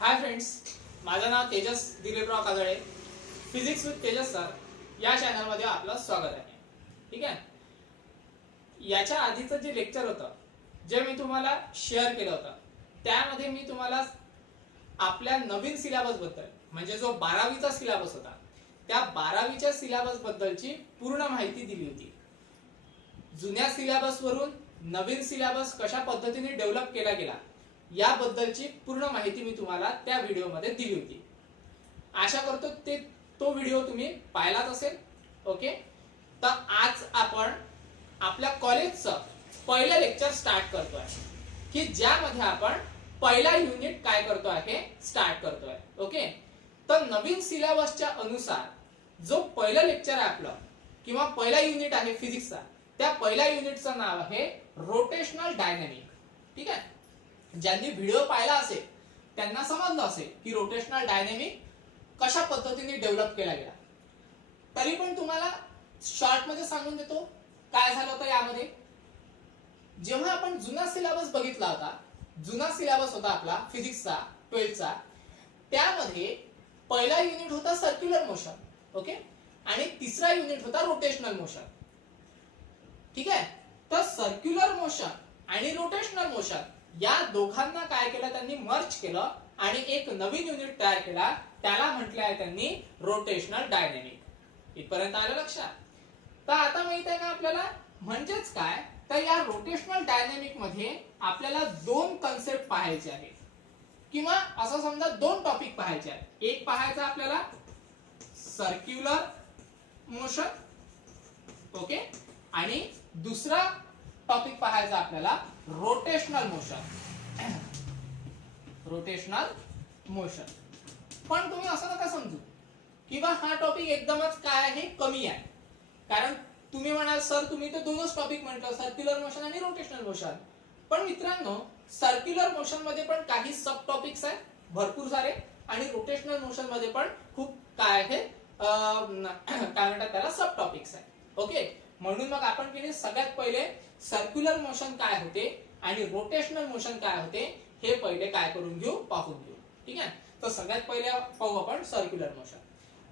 हाय friends, माझं नाव Tejas Dilipraao Kajale. Physics with Tejas sir या चॅनलमध्ये आपलं स्वागत आहे. ठीक आहे. याच्या आधीचं जे लेक्चर होतं जे मी तुम्हाला शेअर केलं होतं त्यामध्ये मी तुम्हाला आपल्या नवीन सिलेबस बद्दल म्हणजे जो 12वीचा सिलेबस होता त्या 12वीच्या सिलेबस बद्दलची पूर्ण माहिती दिली होती. जुन्या सिलेबस वरून नवीन सिलेबस कशा पद्धतीने डेव्हलप केला गेला याबद्दलची पूर्ण माहिती मी तुम्हाला त्या व्हिडिओमध्ये दिली होती. आशा करतो तो व्हिडिओ तुम्ही पाहिलाच असेल. ओके, तर आज आपण आपल्या कॉलेजचं पहिलं लेक्चर स्टार्ट करतोय की ज्यामध्ये आपण पहिला युनिट काय करतो आहे स्टार्ट करतोय. ओके, तर नवीन सिलेबसच्या अनुसार जो पहिलं लेक्चर आहे आपलं किंवा पहिला युनिट आहे फिजिक्सचा त्या पहिल्या युनिटचं नाव आहे रोटेशनल डायनॅमिक. ठीक आहे. ज्यांनी व्हिडिओ पाहिला असेल त्यांना समजलं असेल की रोटेशनल डायनॅमिक कशा पद्धतीने डेव्हलप केला गेला. तरी पण तुम्हाला शॉर्ट मध्ये सांगून देतो काय झालं होतं यामध्ये. जेव्हा आपण जुना सिलेबस बघितला होता, जुना सिलेबस होता आपला फिजिक्सचा 12चा, त्यामध्ये पहिला युनिट होता सर्क्युलर मोशन. ओके, आणि तिसरा युनिट होता रोटेशनल मोशन. ठीक आहे. तर सर्क्युलर मोशन आणि रोटेशनल मोशन या दोघांना काय केलं त्यांनी मर्ज केलं आणि एक नवीन युनिट तयार केला. त्याला म्हटलं आहे त्यांनी रोटेशनल डायनॅमिक. इथपर्यंत आलं लक्षात. तर आता माहित आहे का आपल्याला म्हणजेच काय, तर या रोटेशनल डायनॅमिक मध्ये आपल्याला दोन कन्सेप्ट पाहायचे आहेत किंवा असं समजा दोन टॉपिक पाहायचे आहेत. एक पाहायचं आपल्याला सर्क्युलर मोशन. ओके, आणि दुसरा टॉपिक पाहायचा आपल्याला रोटेशनल मोशन. Rotational motion. पण तुम्ही असं नका समजू की बा हा टॉपिक एकदमच काय आहे कमी आहे. कारण तुम्ही म्हणाल सर तुम्ही तर दोनच टॉपिक म्हटलं, सर्क्युलर मोशन आणि रोटेशनल मोशन. पण मित्रांनो, सर्क्युलर मोशन मध्ये पण काही सब टॉपिक्स आहेत भरपूर सारे आणि रोटेशनल मोशन मध्ये पण खूप काय आहे काय म्हणतात त्याला सब टॉपिक्स आहेत. ओके, म्हणून मग आपण केले सगळ्यात पहिले सर्क्युलर मोशन काय होते आणि रोटेशनल मोशन काय होते हे पहिले काय करून घेऊ, पाहून घेऊ. ठीक आहे. तर सगळ्यात पहिले पाहू आपण सर्क्युलर मोशन.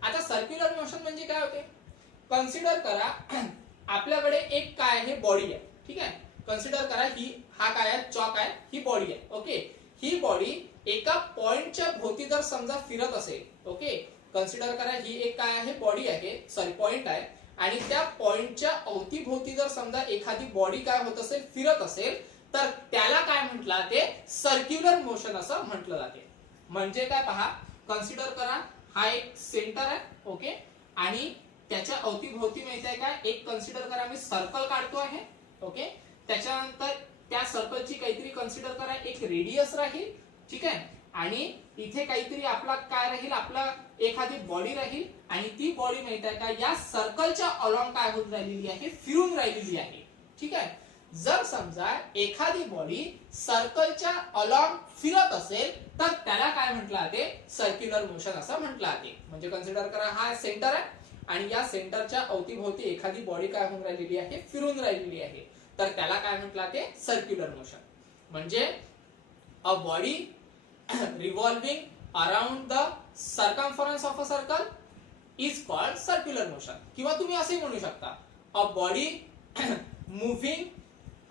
आता सर्क्युलर मोशन म्हणजे काय होते, कन्सिडर करा आपल्याकडे एक काय आहे बॉडी आहे. ठीक आहे. कन्सिडर करा हा काय आहे चॉक आहे, ही बॉडी आहे. ओके, ही बॉडी एका पॉइंटच्या भोवती जर समजा फिरत असेल. ओके, कन्सिडर करा ही एक काय आहे बॉडी आहे, सॉरी पॉइंट आहे आणि त्या पॉइंटच्या अवतीभोवती जर समजा एखादी बॉडी काय होत असेल फिरत असेल तर त्याला काय म्हटलं ते सर्क्युलर मोशन असं म्हटलं जाते. म्हणजे काय पहा, कन्सिडर करा हा एक सेंटर आहे. ओके, आणि त्याच्या अवतीभोवती माहिती आहे काय एक कन्सिडर करा मी सर्कल काढतो आहे. ओके, त्याच्यानंतर त्या सर्कलची काहीतरी कन्सिडर करा एक रेडियस राहील. ठीक आहे, आणि इथे काहीतरी आपला काय राहील, आपला एखादी बॉडी राहील आणि ती बॉडी माहित आहे का या सर्कलच्या अलॉंग काय होत राहिलेली आहे, फिरून राहिलेली आहे. ठीक आहे. जर समजा एखादी बॉडी सर्कलच्या अलॉंग फिरत असेल तर त्याला काय म्हटलं जाते सर्क्युलर मोशन असं म्हटलं जाते. म्हणजे कन्सिडर करा हा सेंटर आहे आणि या सेंटरच्या अवतीभोवती एखादी बॉडी काय होऊन राहिलेली आहे, फिरून राहिलेली आहे, तर त्याला काय म्हटलं जाते सर्क्युलर मोशन. म्हणजे a body revolving around the circumference of a circle is called circular motion. किंवा तुम्ही असे म्हणू शकता a body moving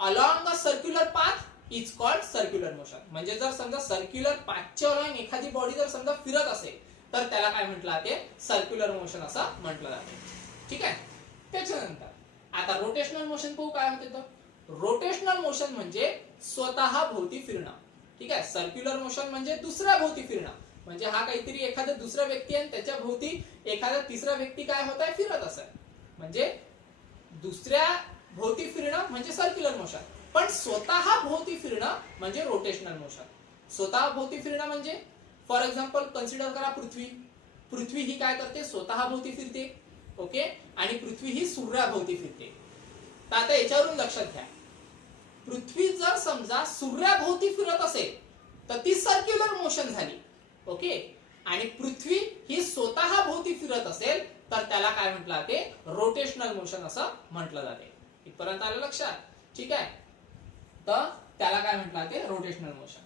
along a circular path is called circular motion. म्हणजे जर समजा सर्क्युलर पाथच्या अलॉंग एखादी बॉडी जर समजा फिरत असेल तर त्याला काय म्हटलं जाते सर्क्युलर मोशन असं म्हटलं जाते. ठीक आहे. त्याच्यानंतर आता रोटेशनल मोशन पाहू काय होते. तर रोटेशनल मोशन म्हणजे स्वतः भोवती फिरणं. ठीक आहे. सर्क्युलर मोशन म्हणजे दुसऱ्या भोवती फिरणं. म्हणजे हा काहीतरी एखादा दुसरा व्यक्ती आहे त्याच्या भोवती एखादा तिसरा व्यक्ती काय होत आहे फिरत असेल. म्हणजे दुसऱ्या भोवती फिरणं म्हणजे सर्क्युलर मोशन. पण स्वतः भोवती फिरणं म्हणजे रोटेशनल मोशन. स्वतः भोवती फिरणं म्हणजे फॉर एक्झाम्पल कन्सिडर करा पृथ्वी ही काय करते स्वतः भोवती फिरते. ओके, आणि पृथ्वी ही सूर्याभोवती फिरते. तर आता याच्यावरून लक्षात घ्या, पृथ्वी जर समजा सूर्याभोवती फिरत असेल तर ती सर्क्युलर मोशन झाली. ओके, आणि पृथ्वी ही स्वतः भोवती फिरत असेल तर त्याला काय म्हटलं जाते रोटेशनल मोशन असं म्हटलं जाते. इथपर्यंत आलं लक्षात. ठीक आहे. तर त्याला काय म्हटलं जाते रोटेशनल मोशन.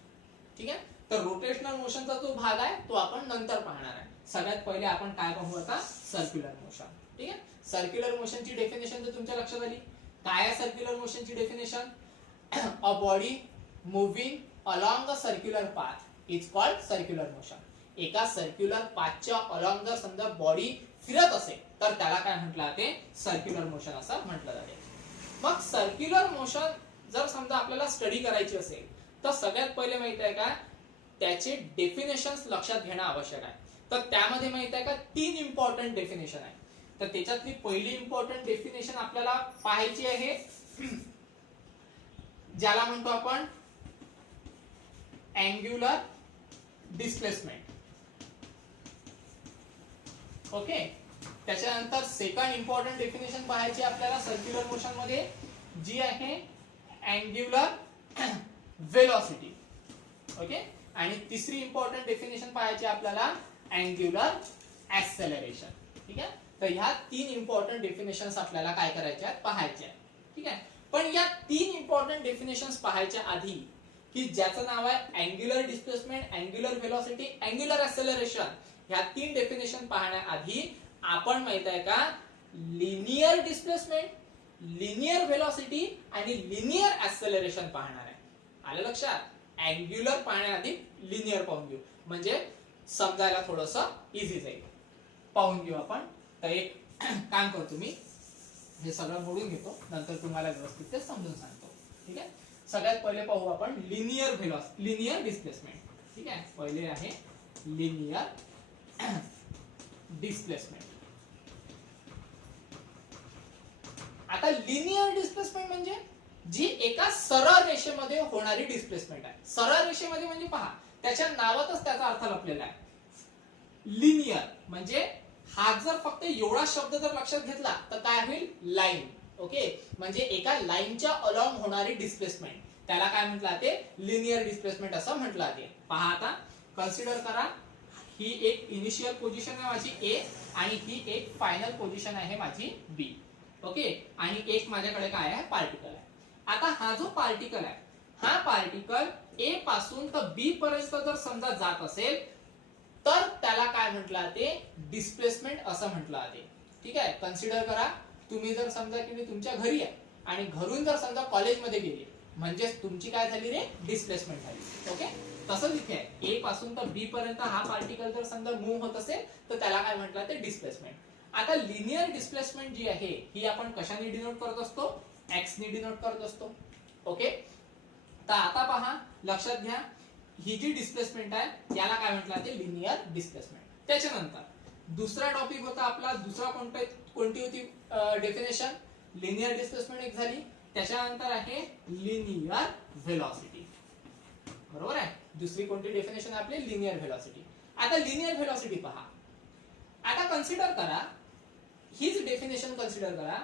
ठीक आहे. तर रोटेशनल मोशनचा जो भाग आहे तो आपण नंतर पाहणार आहे. सगळ्यात पहिले आपण काय पाहू आता, सर्क्युलर मोशन. ठीक आहे, सर्क्युलर मोशनची डेफिनेशन तर तुमच्या लक्षात आली. काय आहे सर्क्युलर मोशनची definition? A body moving along a circular path is called circular motion. एका सर्क्युलर पाथच्या अलॉंग जर समजा बॉडी फिरत असेल तर त्याला काय म्हटलं जाते, सर्क्युलर मोशन असं म्हटलं जाते. मग सर्क्युलर मोशन जर समजा आपल्याला स्टडी करायची असेल तर सगळ्यात पहिले माहित आहे का, त्याचे डेफिनेशन्स लक्षात घेणं आवश्यक आहे. तर त्यामध्ये माहित आहे का 3 इम्पॉर्टंट डेफिनेशन आहे. तर त्याच्यातली पहिली इम्पॉर्टंट डेफिनेशन आपल्याला पाहायची आहे, ज्याला म्हणतो आपण अँग्युलर डिस्प्लेसमेंट. ओके, त्याच्यानंतर सेकंड इम्पॉर्टंट डेफिनेशन पाहायची आपल्याला सर्क्युलर मोशन मध्ये, जी आहे अँग्युलर वेलोसिटी. ओके, आणि तिसरी इम्पॉर्टंट डेफिनेशन पाहायची आपल्याला अँग्युलर ऍक्सेलरेशन. ठीक आहे, तर ह्या 3 इम्पॉर्टंट डेफिनेशन्स आपल्याला काय करायच्या आहेत, पाहायच्या आहेत. ठीक आहे, पण या 3 इम्पॉर्टंट डेफिनेशन्स पाहायच्या आधी, की ज्याचं नाव आहे angular displacement, angular velocity, angular acceleration, ह्या 3 डेफिनेशन पाहण्याआधी आपण माहित आहे का लिनियर डिस्प्लेसमेंट, लिनियर वेलोसिटी आणि लिनियर ऍक्सेलरेशन पाहणार आहे. आलं लक्षात? अँग्युलर पाहण्याआधी लिनियर पाहून घेऊ, म्हणजे समजायला थोडंसं इझी जाईल. पाहून घेऊ आपण. तर एक काम करतो, मी हे सगळं मोडून घेतो, नंतर तुम्हाला व्यवस्थित ते समजून सांगतो. ठीक आहे, सगळ्यात पहिले पाहू आपण लिनियर वेलोसिटी, लिनियर डिस्प्लेसमेंट. ठीक आहे, पहिले आहे लिनियर डिस्प्लेसमेंट. आता लिनियर डिस्प्लेसमेंट म्हणजे जी एका सरळ रेषेमध्ये होणारी डिस्प्लेसमेंट आहे. सरळ रेषेमध्ये म्हणजे पहा, त्याच्या नावातच त्याचा अर्थ लपलेला आहे. लिनियर म्हणजे हा जर फक्त एवढा शब्द जर लक्षात घेतला तर काय होईल, लाईन. ओके, म्हणजे एका लाईनच्या अलॉंग होणारी डिस्प्लेसमेंट, त्याला काय म्हटलं जाते, लिनियर डिस्प्लेसमेंट असं म्हटलं जाते. पहा आता, कन्सिडर करा, ही एक इनिशियल पोझिशन आहे माझी ए आणि ही एक फायनल पोझिशन आहे माझी बी. ओके, आणि एक माझ्याकडे काय आहे, पार्टिकल आहे. आता हा जो पार्टिकल आहे, हा पार्टिकल ए पासून तर बी पर्यंत जर समजा जात असेल तर त्याला काय म्हटलं जाते, डिस्प्लेसमेंट असं म्हटलं जाते. ठीक आहे, कन्सिडर करा, तुम्ही जर समजा की मी तुमच्या घरी आहे आणि घरून जर समजा कॉलेजमध्ये गेले, म्हणजे तुमची काय झाली रे, डिस्प्लेसमेंट झाली. ओके, तसंच इथे आहे, ए पासून तर बी पर्यंत हा पार्टिकल जर समजा मूव्ह होत असेल तर त्याला काय म्हटलं जाते, डिस्प्लेसमेंट. आता लिनियर डिस्प्लेसमेंट जी आहे ही आपण कशाने डिनोट करत असतो, एक्स ने डिनोट करत असतो. ओके, तर आता पहा, लक्षात घ्या, ही जी डिस्प्लेसमेंट आहे याला काय म्हटलं जाते, लिनियर डिस्प्लेसमेंट. त्याच्यानंतर दुसरा टॉपिक होता आपला, दुसरा कोणती होती डेफिनेशन, लिनियर डिस्प्लेसमेंट एक झाली. त्याच्यानंतर आहे लिनियर व्हेलॉसिटी. बरोबर आहे, दुसरी कोणती डेफिनेशन आहे आपली, लिनियर व्हेलॉसिटी. आता लिनियर व्हेलॉसिटी पहा, आता कन्सिडर करा, हीच डेफिनेशन कन्सिडर करा,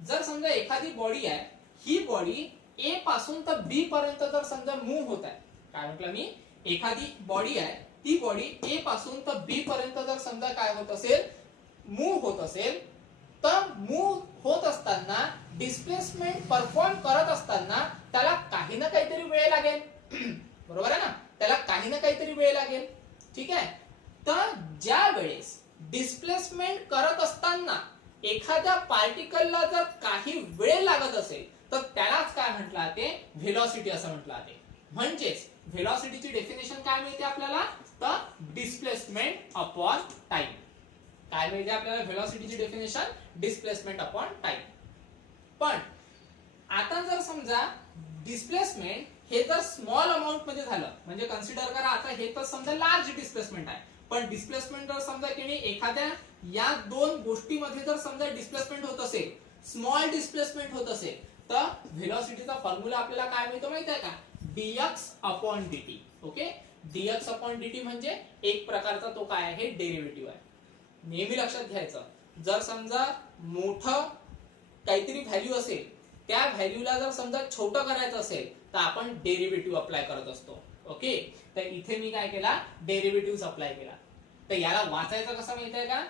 जर समजा एखादी बॉडी आहे, ही बॉडी ए पासून तर बी पर्यंत जर समजा मूव्ह होत आहे, काय म्हटलं मी, एखादी बॉडी आहे, ती बॉडी ए पासून तर बी पर्यंत जर समजा काय होत असेल, मूव्ह होत असेल, तर मूव्ह होत असताना डिस्प्लेसमेंट परफॉर्म करत असताना त्याला काही ना काहीतरी वेळ लागेल. बरोबर आहे ना, त्याला काही ना काहीतरी वेळ लागेल. ठीक आहे, तर ज्या वेळेस डिस्प्लेसमेंट करत असताना एखाद्या पार्टिकलला जर काही वेळ लागत असेल तर त्यालाच काय म्हटलं जाते, व्हेलॉसिटी असं म्हटलं जाते. म्हणजेच व्हेलॉसिटीची डेफिनेशन काय मिळते आपल्याला, तर डिस्प्लेसमेंट अपॉन टाइम. काय मिळते आपल्याला व्हेलॉसिटीची डेफिनेशन, डिस्प्लेसमेंट अपॉन टाइम. पण आता जर समजा डिस्प्लेसमेंट हे जर स्मॉल अमाउंट मध्ये झालं, म्हणजे कन्सिडर करा, आता हे तर समजा लार्ज डिस्प्लेसमेंट आहे, पण डिस्प्लेसमेंट जर समजा की एखाद्या या दोन गोष्टीमध्ये जर समजा डिस्प्लेसमेंट होत असेल, स्मॉल डिस्प्लेसमेंट होत असेल, तर व्हेलॉसिटीचा फॉर्म्युला आपल्याला काय मिळतो माहिती आहे का, dx upon dt. Okay, dx upon dt म्हणजे एक प्रकारचा तो काय आहे, डेरिव्हेटिव्ह आहे. नेहमी लक्षात घ्यायचं, जर समजा मोठं काहीतरी व्हॅल्यू असेल, त्या व्हॅल्यूला जर समजा छोटं करायचं असेल तर आपण डेरिव्हेटिव्ह अप्लाय करत असतो. ओके, तर इथे मी काय केला, डेरिव्हेटिव्ह अप्लाय केला. तर याला वाचायचं कसं माहिती आहे का,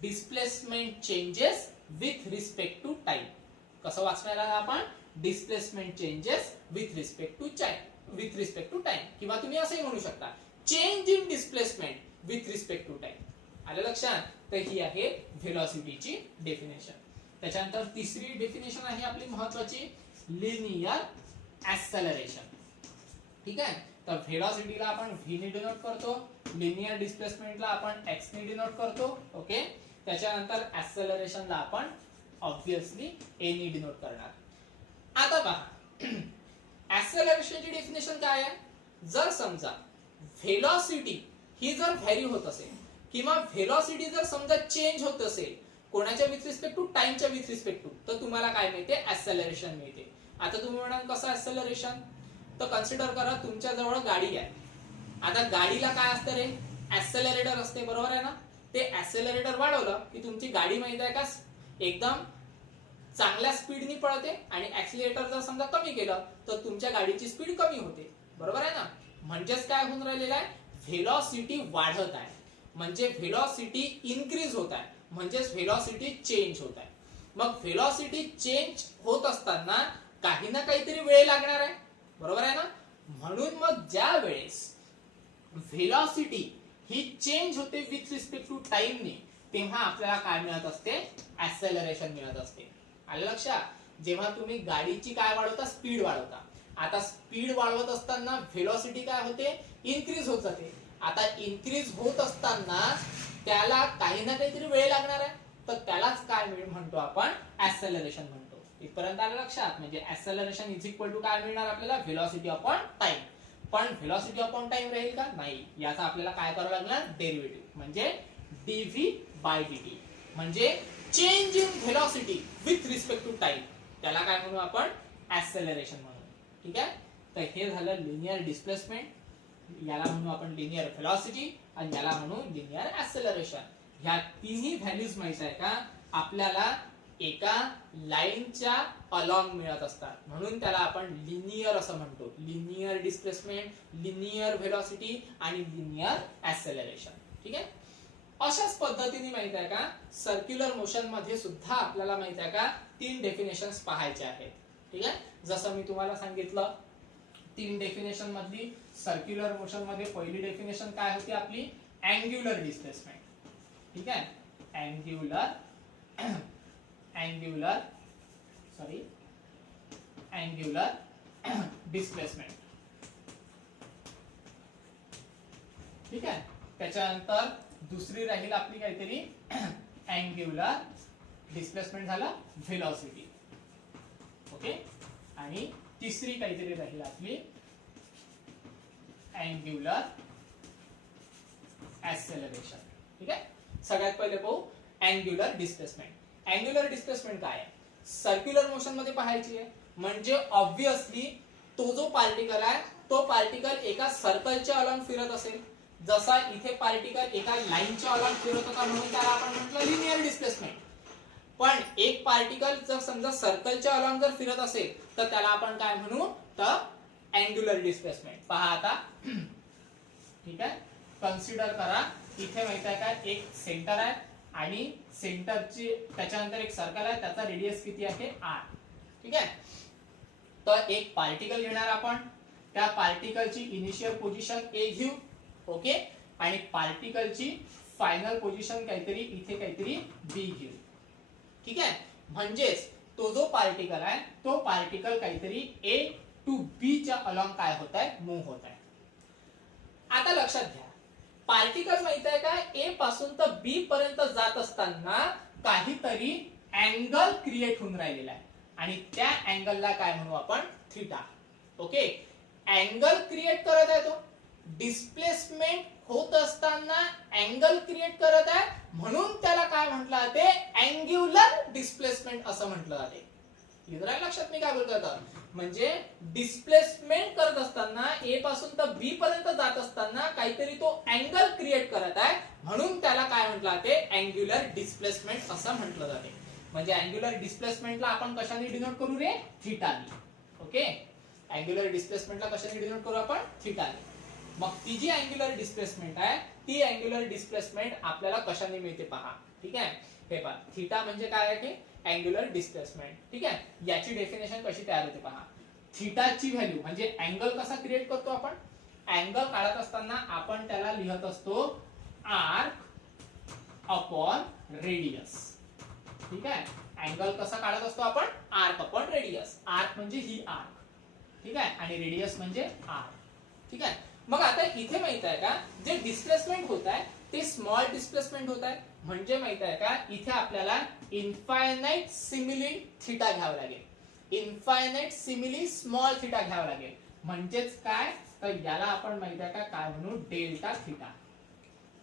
displacement changes with respect to time. कसं वाचणार आपण, displacement changes with respect to time. With respect to time, किंवा तुम्ही असंही म्हणू शकता change in displacement with respect to time. आलं लक्षात? तर ही आहे व्हेलॉसिटीची डेफिनेशन. त्याच्यानंतर तिसरी डेफिनेशन आहे आपली महत्वाची, लिनियर ऍक्सेलरेशन. ठीक आहे, तर व्हेलॉसिटीला आपण v ने डिनोट करतो, लिनियर डिस्प्लेसमेंटला आपण x ने डिनोट करतो. ओके, त्याच्यानंतर ऍक्सेलरेशनला आपण ऑब्विसली a ने डिनोट करणार. आता पहा ऍक्सेलरेशनची डेफिनेशन काय आहे. जर समजा व्हेलॉसिटी ही जर व्हॅरी होत असेल किंवा व्हेलॉसिटी जर समजा चेंज होत असेल कोणाच्या विथ रिस्पेक्ट टू, टाइमच्या विथ रिस्पेक्ट टू, तर तुम्हाला काय मिळते, ऍक्सेलरेशन मिळते. आता तुम्ही म्हणाल कसं ऍक्सेलरेशन, तर कन्सिडर करा तुमच्या जवळ गाडी आहे. आता गाडीला काय असतं रे, ऍक्सेलरेटर असते, बरोबर आहे ना. ते ऍक्सेलरेटर वाढवलं की तुमची गाडी माहित आहे का एकदम चांगल्या स्पीडनी पळते, आणि ऍक्सिलरेटर जर समजा कमी केलं तर तुमच्या गाडीची स्पीड कमी होते, बरोबर आहे ना. म्हणजेच काय होऊन राहिलेलं आहे, व्हेलॉसिटी वाढत आहे, म्हणजे व्हेलॉसिटी इन्क्रीज होत आहे, म्हणजेच व्हेलॉसिटी चेंज होत आहे. मग व्हेलॉसिटी चेंज होत असताना काही ना काहीतरी वेळ लागणार आहे, बरोबर आहे ना. म्हणून मग ज्या वेळेस व्हेलॉसिटी ही चेंज होते विथ रिस्पेक्ट टू टाइमने, तेव्हा आपल्याला काय मिळत असते, ऍक्सेलरेशन मिळत असते. आलं लक्षात. जेव्हा तुम्ही गाडीची काय वाढवता, स्पीड वाढवता. आता स्पीड वाढवत असताना व्हेलॉसिटी काय होते, इन्क्रीज होत जाते. आता इन्क्रीज होत असताना त्याला काही ना काहीतरी वेळ लागणार आहे, तर त्यालाच काय म्हणतो आपण, ऍक्सेलरेशन म्हणतो. इथपर्यंत आलं लक्षात. म्हणजे ऍक्सेलरेशन इज इक्वल टू काय मिळणार आपल्याला, व्हेलॉसिटी अपॉन टाइम. पण व्हेलॉसिटी अपॉन टाइम राहील का, नाही. याचा आपल्याला काय करावं लागणार, डेरिव्हेटिव्ह, म्हणजे dv बाय dt, म्हणजे change in velocity with respect to time, त्याला काय म्हणू आपण, ऍक्सेलरेशन म्हणू. ठीक आहे, तर हे झालं लिनियर डिस्प्लेसमेंट, याला म्हणू आपण लिनियर व्हेलॉसिटी, आणि याला म्हणू लिनियर ऍक्सेलरेशन. ह्या तिन्ही व्हॅल्यूज माहित आहे का आपल्याला एका लाईनच्या अलॉंग मिळत असतात, म्हणून त्याला आपण लिनियर असं म्हणतो. लिनियर डिस्प्लेसमेंट, लिनियर व्हेलॉसिटी आणि लिनियर ऍक्सेलरेशन. ठीक आहे, अशाच पद्धतीने माहित आहे का सर्क्युलर मोशन मध्ये सुद्धा आपल्याला माहित आहे का 3 डेफिनेशन्स पाहायचे आहेत. ठीक आहे, जसं मी तुम्हाला सांगितलं 3 डेफिनेशन मधली सर्क्युलर मोशन मध्ये पहिली डेफिनेशन काय होती आपली, अँग्युलर डिस्प्लेसमेंट. ठीक आहे, अँग्युलर डिस्प्लेसमेंट. ठीक आहे, त्याच्यानंतर दुसरी राहील आपली काहीतरी अँग्युलर डिस्प्लेसमेंट झालं व्हेलॉसिटी. ओके, आणि तिसरी काहीतरी राहील आपली अँग्युलर ऍक्सेलरेशन. ठीक आहे, सगळ्यात पहिले पाहू अँग्युलर डिस्प्लेसमेंट. अँग्युलर डिस्प्लेसमेंट काय आहे, सर्क्युलर मोशन मध्ये पाहायची आहे. म्हणजे ऑब्विसली तो जो पार्टिकल आहे तो पार्टिकल एका सर्कलच्या अलॉंग फिरत असेल. जसा इथे पार्टिकल एका लाईनच्या अलॉंग फिरत होता म्हणून त्याला आपण म्हटलं लिनियर डिस्प्लेसमेंट. पण एक पार्टिकल जर समजा सर्कलच्या अलॉंग जर फिरत असेल तर त्याला आपण काय म्हणू, तर अँग्युलर डिस्प्लेसमेंट. पहा आता, ठीक आहे, कन्सिडर करा इथे माहित आहे का एक सेंटर आहे आणि सेंटरची त्याच्यानंतर एक सर्कल आहे, त्याचा रेडियस किती आहे, r. ठीक आहे, तर एक पार्टिकल घेणार आपण, त्या पार्टिकलची इनिशियल पोझिशन a घेऊ. ओके, आणि पार्टिकलची फायनल पोझिशन काहीतरी इथे काहीतरी b घेऊ. ठीक आहे, म्हणजेच तो जो पार्टिकल आहे तो पार्टिकल काहीतरी a टू b च्या अलॉंग काय होत आहे, मूव्ह होत आहे. आता लक्षात घ्या, पार्टिकल माहित आहे का a पासून तर b पर्यंत जात असताना काहीतरी अँगल क्रिएट होऊन राहिलेला आहे, आणि त्या अँगलला काय म्हणू आपण, थीटा. ओके, अँगल क्रिएट करत आहे तो, डिस्प्लेसमेंट होत असताना अँगल क्रिएट करत आहे, म्हणून त्याला काय म्हटलं जाते, अँग्युलर डिस्प्लेसमेंट असं म्हटलं जाते. लक्षात मी काय बोलतोय आता, म्हणजे डिस्प्लेसमेंट करत असताना a पासून तर b पर्यंत जात असताना काहीतरी तो अँगल क्रिएट करत आहे, म्हणून त्याला काय म्हटलं जाते, अँग्युलर डिस्प्लेसमेंट असं म्हटलं जाते. म्हणजे अँग्युलर डिस्प्लेसमेंटला आपण कशाने डिनोट करू रे, थीटाने. ओके, अँग्युलर डिस्प्लेसमेंटला कशाने डिनोट करू आपण, थीटाने. मग ती जी अँग्युलर डिस्प्लेसमेंट आहे ती अँग्युलर डिस्प्लेसमेंट आपल्याला कशाने मिळते पहा. ठीक आहे, हे पहा, थीटा म्हणजे काय आहे, अँग्युलर डिस्प्लेसमेंट. ठीक आहे, याची डेफिनेशन कशी तयार होते पहा. थिटाची व्हॅल्यू म्हणजे अँगल कसा क्रिएट करतो आपण, अँगल काढत असताना आपण त्याला लिहत असतो आर्क अपॉन रेडियस. ठीक आहे, अँगल कसा काढत असतो आपण, आर्क अपॉन रेडियस. आर्क म्हणजे ही आर्क, ठीक आहे, आणि रेडियस म्हणजे आर. ठीक आहे, मग आता इथे माहित आहे का जे डिस्प्लेसमेंट होत आहे ते स्मॉल डिस्प्लेसमेंट होत आहे. म्हणजे माहित आहे का इथे आपल्याला इन्फायनाइट सिमिली थिटा घ्यावं लागेल, इन्फायनाइट सिमिली स्मॉल थिटा घ्यावं लागेल. म्हणजेच काय, तर याला आपण माहित आहे का काय म्हणू, डेल्टा थिटा.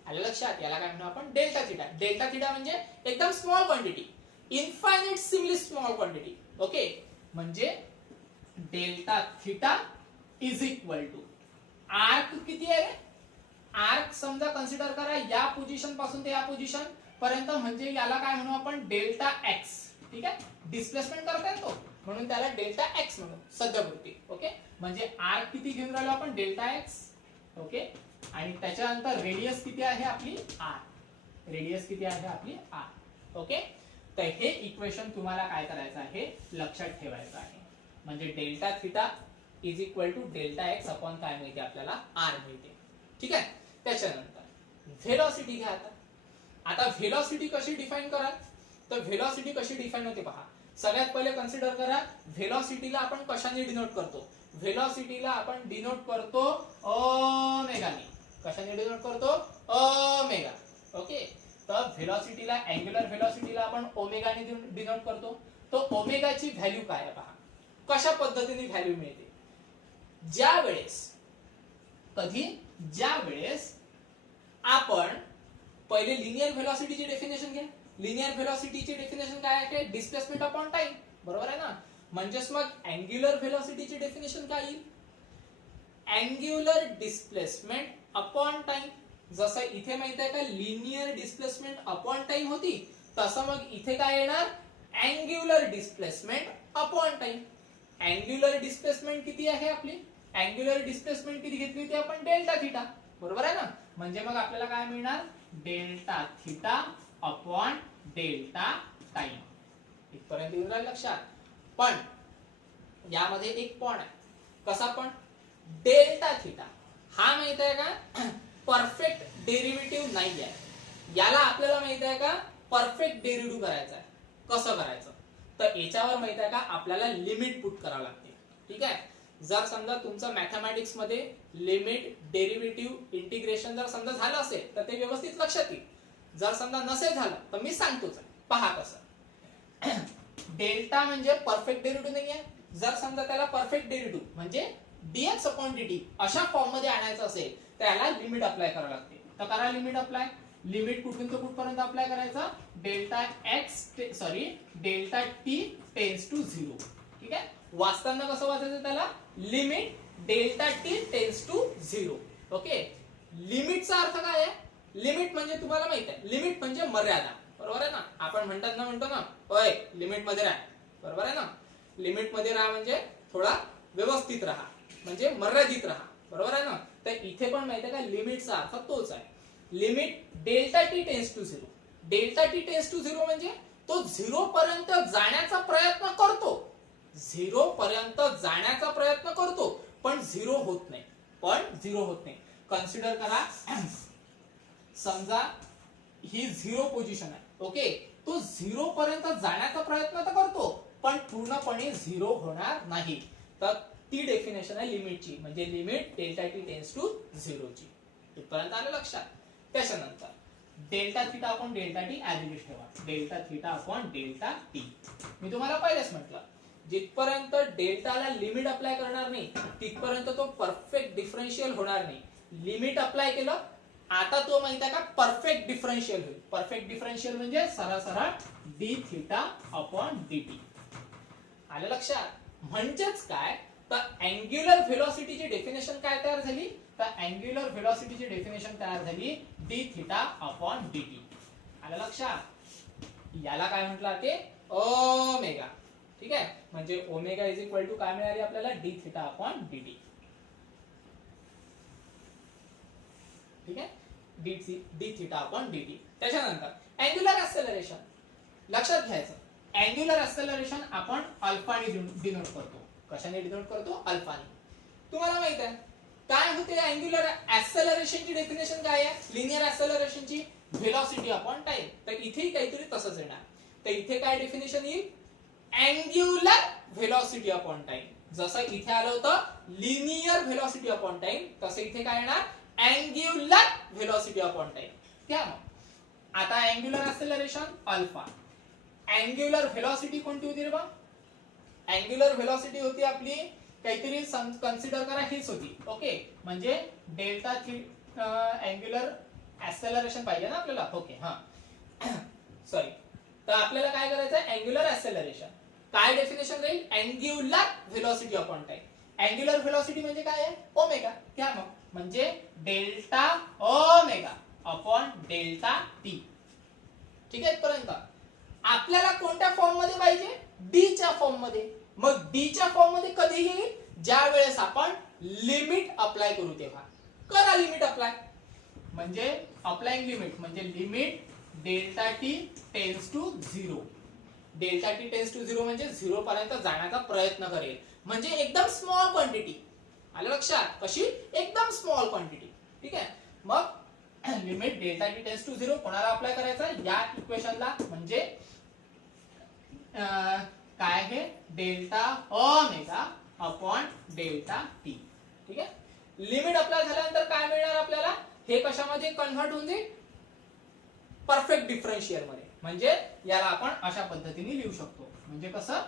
आलं लक्षात, याला काय म्हणू आपण, डेल्टा थिटा. डेल्टा थिटा म्हणजे एकदम small quantity, infinitesimally small quantity. Okay, म्हणजे delta theta is equal to arc किती आहे, आर्क समजा कन्सिडर करा या पोझिशन पासून ते या पोझिशन पर्यंत, म्हणजे याला काय म्हणू आपण, डेल्टा एक्स. ठीक आहे, डिस्प्लेसमेंट करता येतो म्हणून त्याला डेल्टा एक्स म्हणू सध्यापुरती. ओके, म्हणजे आर्क किती घेऊन राहिलो आपण, डेल्टा एक्स. ओके, आणि त्याच्यानंतर रेडियस किती आहे आपली, आर. रेडियस किती आहे आपली, आर. ओके, तर हे इक्वेशन तुम्हाला काय करायचं आहे, लक्षात ठेवायचं आहे. म्हणजे delta theta is equal to delta x upon काय मिळते आपल्याला, आर मिळते. ठीक आहे, त्याच्यानंतर व्हेलॉसिटी घ्या. आता व्हेलॉसिटी कशी डिफाइन करा, तर व्हेलॉसिटी कशी डिफाइन होते पहा. सगळ्यात पहिले कन्सिडर करा व्हेलॉसिटीला आपण कशाने डिनोट करतो, व्हेलॉसिटीला आपण डिनोट करतो ओमेगाने. कशाने डिनोट करतो, ओमेगा. ओके, तर व्हेलॉसिटीला, अँग्युलर व्हेलॉसिटीला आपण ओमेगाने डिनोट करतो. तो ओमेगाची व्हॅल्यू काय आहे पहा, कशा पद्धतीने व्हॅल्यू मिळते. ज्या वेळेस, कधी, ज्या वेळेस आपण पहिले लिनियर व्हेलॉसिटीची डेफिनेशन घ्या. लिनियर व्हेलॉसिटीची डेफिनेशन काय आहे, डिस्प्लेसमेंट अपॉन टाइम. बरोबर आहे ना, म्हणजेच मग अँग्युलर व्हेलॉसिटीची डेफिनेशन काय येईल, अँग्युलर डिस्प्लेसमेंट अपॉन टाइम. जसं इथे माहित आहे का लिनियर डिस्प्लेसमेंट अपॉन टाइम होती, तसं मग इथे काय येणार, angular displacement upon time. Angular displacement किती आहे आपली, अँग्युलर डिस्प्लेसमेंट किती घेतली होती आपण, डेल्टा थिटा. बरोबर आहे ना, म्हणजे मग आपल्याला काय मिळणार, delta theta upon delta time. इथपर्यंत येऊन राहिलं लक्षात. पण यामध्ये एक पण आहे, कसा पण, डेल्टा थिटा हा माहित आहे का परफेक्ट डेरिव्हेटिव्ह नाही आहे. याला आपल्याला माहित आहे का परफेक्ट डेरिव्हेटिव्ह करायचा आहे. कसं करायचं, तर याच्यावर माहित आहे का आपल्याला लिमिट पुट करावं लागते. ठीक आहे, जर समजा तुमचं मॅथमॅटिक्स मध्ये लिमिट, डेरिव्हेटिव्ह, इंटिग्रेशन जर समजा झालं असेल तर ते व्यवस्थित लक्षात येईल. जर समजा नसेल झालं तर मी सांगतोच, पहा कसं. डेल्टा म्हणजे परफेक्ट डेरिव्हेटिव्ह नाही आहे. जर समजा त्याला परफेक्ट डेरिव्हेटिव्ह म्हणजे dx अपॉन dt अशा फॉर्म मध्ये आणायचं असेल तर याला लिमिट अप्लाय करावं लागते. तर करा लिमिट अप्लाय. लिमिट कुठून ते कुठपर्यंत अप्लाय करायचं, डेल्टा t टेन्स टू 0. ठीक आहे, वाचताना कसं वाचायचं त्याला, limit delta t tends to 0. Okay, लिमिटचा अर्थ काय आहे, लिमिट म्हणजे तुम्हाला माहित आहे, लिमिट म्हणजे मर्यादा. बरोबर आहे ना, आपण म्हणतो ना ओय लिमिट मध्ये राहा. बरोबर आहे ना, लिमिट मध्ये राहा म्हणजे थोडा व्यवस्थित राहा, म्हणजे मर्यादित राहा. बरोबर आहे ना, तर इथे पण माहित आहे का लिमिटचा अर्थ तोच आहे. Limit delta T tends to 0. Delta T tends to 0 म्हणजे तो 0 पर्यंत जाण्याचा प्रयत्न करतो, 0 पर्यंत जाण्याचा प्रयत्न करतो, पण 0 होत नाही, कन्सिडर करा समजा ही 0 पोझिशन आहे. ओके, तो 0 पर्यंत जाण्याचा प्रयत्न तर करतो पण पूर्णपणे 0 होणार नाही. तर ती डेफिनेशन आहे लिमिटची, म्हणजे limit delta T tends to 0 ची. इथपर्यंत आलं लक्षात. त्याच्यानंतर delta theta upon delta T as it is ठेवा. Delta theta upon delta T. मी तुम्हाला पहिलेच म्हटलं जिथपर्यंत डेल्टाला लिमिट अप्लाय करणार नाही तिथपर्यंत तो परफेक्ट डिफरन्शियल होणार नाही. लिमिट अप्लाय केलं आता तो माहित आहे का परफेक्ट डिफरन्शियल होईल. परफेक्ट डिफरन्शियल म्हणजे सरळ D theta upon D T. आलं लक्षात. म्हणजेच काय, तर अँग्युलर व्हेलॉसिटीची डेफिनेशन काय तयार झाली, तर अँग्युलर व्हेलॉसिटीची डेफिनेशन तयार झाली D theta upon D T. आलं लक्षात. याला काय म्हटलं ते ओमेगा. ठीक आहे, म्हणजे ओमेगा इज इक्वल टू काय मिळाली आपल्याला, D theta upon D T. ठीक आहे, D theta upon D T. त्याच्यानंतर अँग्युलर ऍक्सेलरेशन लक्षात घ्यायचं. अँग्युलर ऍक्सेलरेशन आपण अल्फाने डिनोट करतो. कशाने डिनोट करतो? अल्फाने. तुम्हाला माहित आहे काय होते अँग्युलर ऍक्सेलरेशनची डेफिनेशन काय आहे? लिनियर ऍक्सेलरेशनची व्हेलॉसिटी अपॉन टाइम. तर इथेही काहीतरी तसंच येणार. तर इथे काय डेफिनेशन येईल? Angular velocity upon time. जसं इथे आलं होतं लिनियर व्हेलॉसिटी अपॉन टाइम, तसं इथे काय येणार? Angular velocity upon time. घ्या मग आता angular acceleration alpha, angular velocity कोणती होती रे बा? अँग्युलर व्हेलॉसिटी होती आपली काहीतरी कन्सिडर करा हीच होती. ओके, म्हणजे डेल्टा अँग्युलर ऍक्सेलरेशन पाहिजे ना आपल्याला. ओके हा सॉरी. तर आपल्याला काय करायचं आहे? Angular acceleration. काय डेफिनेशन राहील? Angular velocity upon time. Angular velocity म्हणजे काय आहे? ओमेगा. घ्या मग, म्हणजे delta omega upon delta t. ठीक आहे इथपर्यंत. आपल्याला कोणत्या फॉर्म मध्ये पाहिजे? डी च्या फॉर्म मध्ये. मग डी च्या फॉर्म मध्ये कधी येईल? ज्या वेळेस आपण लिमिट अप्लाय करू तेव्हा. करा लिमिट अप्लाय. म्हणजे अप्लाइंग लिमिट म्हणजे limit delta T tends to 0. Delta T tends to 0 म्हणजे 0 पर्यंत जाण्याचा प्रयत्न करेल. म्हणजे एकदम स्मॉल क्वांटिटी. आलं लक्षात? कशी? एकदम स्मॉल क्वांटिटी. ठीक आहे. मग limit delta T tends to 0 कोणाला अप्लाय करायचं? या इक्वेशनला. म्हणजे काय आहे? Delta omega upon delta t. ठीक आहे. लिमिट अप्लाय झाल्यानंतर काय मिळणार आपल्याला? हे कशामध्ये कन्व्हर्ट होऊन जाईल? परफेक्ट डिफरन्शियल मध्ये. म्हणजे याला आपण अशा पद्धतीने लिहू शकतो. म्हणजे कसं?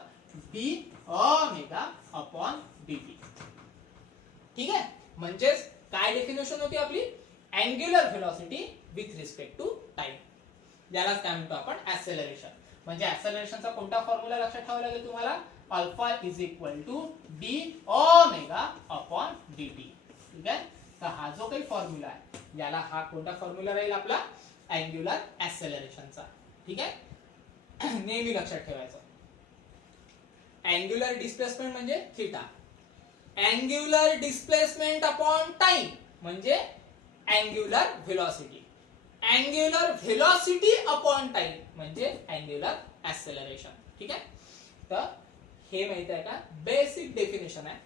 D omega upon dt. ठीक आहे. म्हणजेच काय डेफिनेशन होती आपली? Angular velocity with respect to time. यालाच काय म्हणतो आपण? ऍक्सेलरेशन. म्हणजे ऍक्सेलरेशनचा कोणता फॉर्म्युला लक्षात ठेवावा लागेल तुम्हाला? Alpha is equal to d omega upon dt. ठीक आहे. तर हा जो काही फॉर्म्युला आहे याला हा कोणता फॉर्म्युला राहील आपला? अँग्युलर ऍक्सेलरेशनचा. ठीक आहे. नेहमी लक्षात ठेवायचं. अँग्युलर डिस्प्लेसमेंट म्हणजे theta. Angular displacement upon time म्हणजे angular velocity. Angular velocity upon time म्हणजे अँग्युलर ऍक्सेलरेशन. ठीक आहे. तर हे माहित आहे का? बेसिक डेफिनेशन आहे.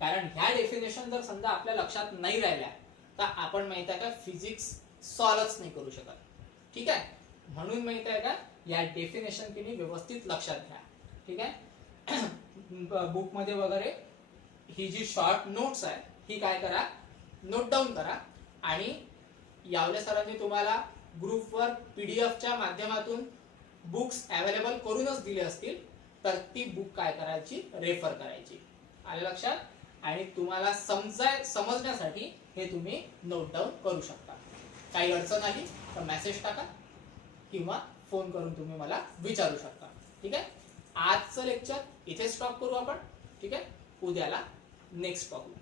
कारण ह्या डेफिनेशन जर समजा आपल्या लक्षात नाही राहिल्या तर आपण माहित आहे का फिजिक्स सॉल्वच नाही करू शकत. ठीक आहे. म्हणून माहित आहे का या डेफिनेशन तुम्ही व्यवस्थित लक्षात घ्या. ठीक आहे. बुक मध्ये वगैरे ही जी शॉर्ट नोट्स आहे ही काय करा? नोट डाऊन करा. आणि यावले सरांनी तुम्हाला ग्रुपवर पीडीएफच्या माध्यमातून बुक्स अवेलेबल करूनच दिले असतील तर ती बुक काय करायची? रेफर करायची. आलं लक्षात? आणि तुम्हाला समजण्यासाठी हे तुम्ही नोट डाऊन करू शकता. काही अडचण आली तर मेसेज टाका किंवा फोन करून तुम्ही मला विचारू शकता. ठीक आहे. आजचं लेक्चर इथे स्टॉप करू आपण. ठीक आहे. उद्याला नेक्स्ट पाहू.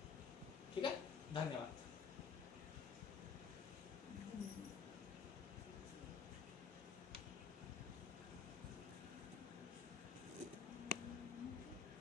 ठीक आहे. धन्यवाद.